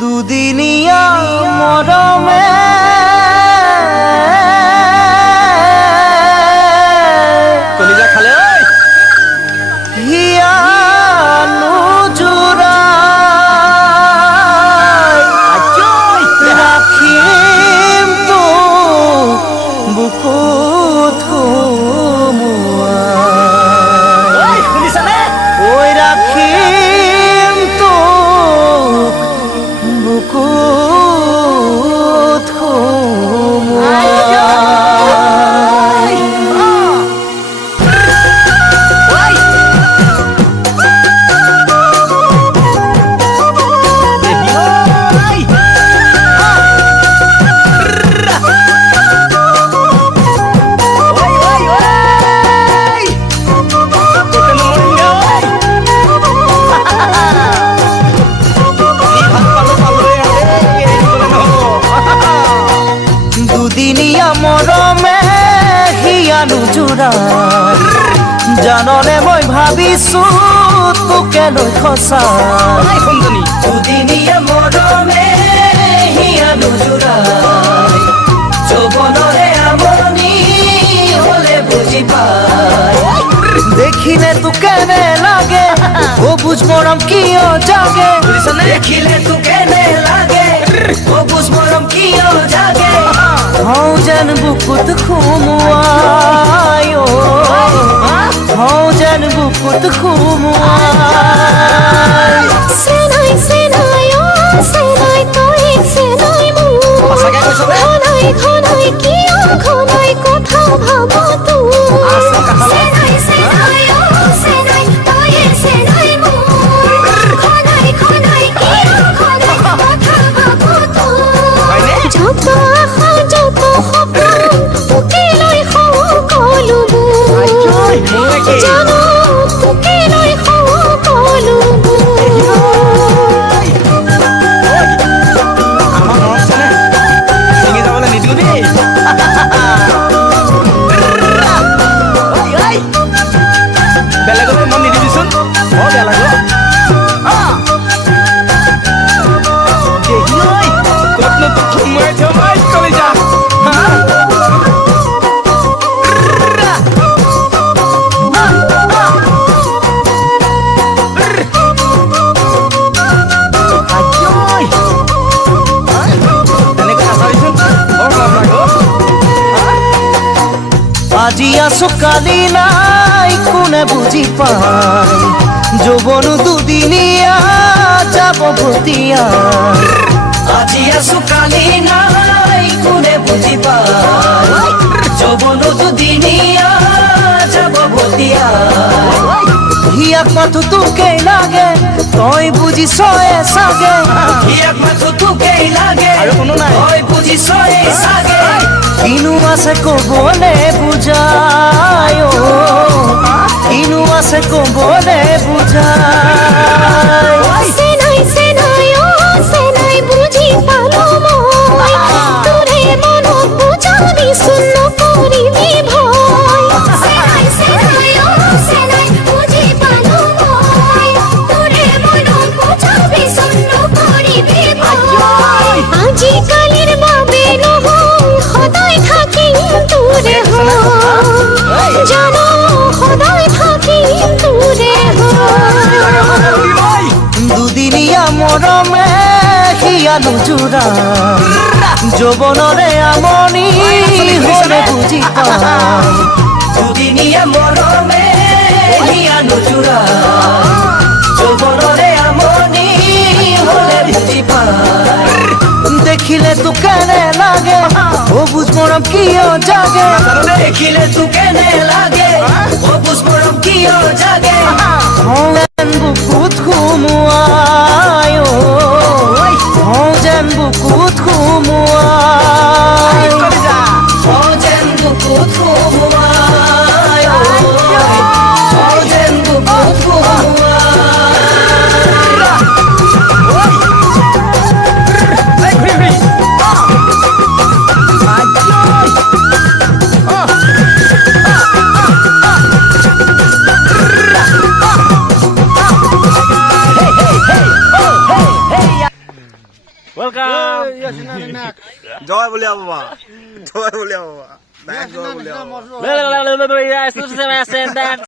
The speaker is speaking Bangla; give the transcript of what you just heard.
দুদিনিয়া মরমে কলিজা খালে হিয়ালু জোড়া রাখিম তো বুকুত ওই রাখিম তো বুকুত দুদিনিয়া মৰমে হিয়ানো জোৰা জাননে মই ভাবিছো তোকে লৈ খচা দুদিনিয়া মৰমে হিয়ানো জোৰা যৌৱনৰে আমনি হলে বুজি পায় দেখিলে তো কেনে লাগে ও বুঝ মৰম কিয় জাগে দেখিলে তো কেনে লাগে ও বুঝ মৰম কিয় জাগে হও যেন বুকুত খুমুয়ায় হও যেন বুকুত খুমুয়ায় সেনাই সেনাই ও সেনাই তুই সেনাই মু খনাই খনাই কিয় খনাই কথা ভাবো তুই সেনাই সেনাই ও সেনাই তুই সেনাই মু খনাই খনাই কিয় খনাই কথা ভাবো তুই যত আশা যত সপোন তোকে লৈ সকলোবোৰ জানো তোকে লৈ বেলেগলৈ মন নিদিবিচোন বৰ বেয়া লাগে ক'তনো তোক সোমাই থমাই কলিজা আজি আছো কালি নাই কোনে বুঝি পায় যৌবন দুদিনিয়া যাব ভতিয়া আজি আছো কালি নাই কোনে বুঝি পায় যৌবন দুদিনিয়া যাব ভতিয়া হিয়াক মাথো তোকেই লাগে তই বুঝিছ চাগে হিয়াক মাথো তোকেই লাগে তই বুঝিছ চাগে কিনু আছে কবলে বুঝায় কিনু আছে কবলে বুঝায় সেনাই সেনাই ও সেনাই বুঝি পালো মই তোরে মনত বুঝাবি শূন্য করিবি ভয় সেনাই সেনাই ও সেনাই বুঝি পালো মই তোরে মনত বুঝাবি শূন্য করিবি ভয় আজি কালির বাবে নহয় সদায় থাকিম তোরে হয় জানো সদায় থাকিম তোরে হয় দুদিনিয়া মৰমে হিয়ানো জোৰা যৌৱনৰে আমনি হলে বুজি পায় দুদিনিয়া মৰমে হিয়ানো জোৰা যৌৱনৰে আমনি হলে বুজি পায় দেখিলে তো কেনে লাগে ও বুঝ মৰম কিয় জাগে দেখিলে তো কেনে লাগে ও বুঝ মৰম কিয় জাগে যেন বুকুত খুমুয়ায় যেন বুকুত খুমুয়ায় যেন বুকুত খুমুয়ায় যেন বুকুত খুমুয়ায় ওয়েলকাম জয় বলিয়া বাবা জয় বলিয়া বাবা নায়ক জয় বলিয়া বাবা Yes,